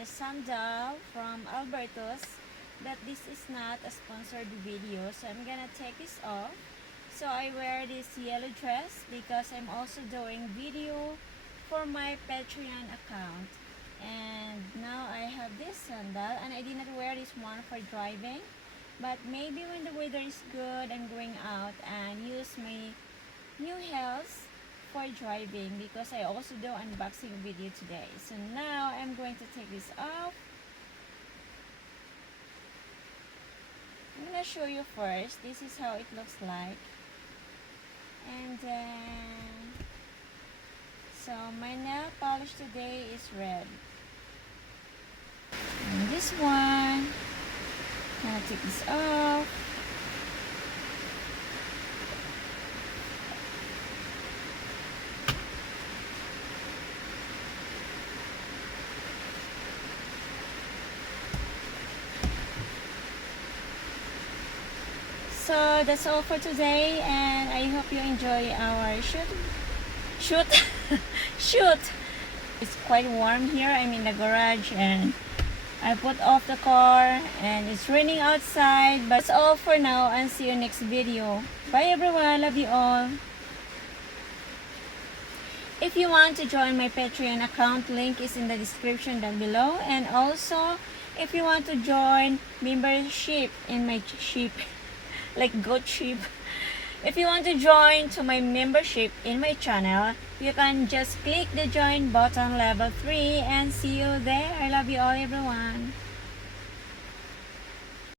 is sandal from Alberto's, but this is not a sponsored video, so I'm gonna take this off. So I wear this yellow dress because I'm also doing video for my Patreon account. And now I have this sandal, and I did not wear this one for driving, but maybe when the weather is good, I'm going out and use my new heels for driving because I also do unboxing video today. So now I'm going to take this off. I'm gonna show you first. This is how it looks like. And then, so my nail polish today is red. And this one, I'm gonna take this off. So that's all for today, and I hope you enjoy our shoot. It's quite warm here. I'm in the garage and I put off the car and it's raining outside, but that's all for now, and see you next video. Bye everyone, love you all. If you want to join my Patreon account, link is in the description down below. And also, if you want to join membership in my ship, like goat sheep. If you want to join to my membership in my channel, you can just click the join button level 3 and see you there. I love you all everyone.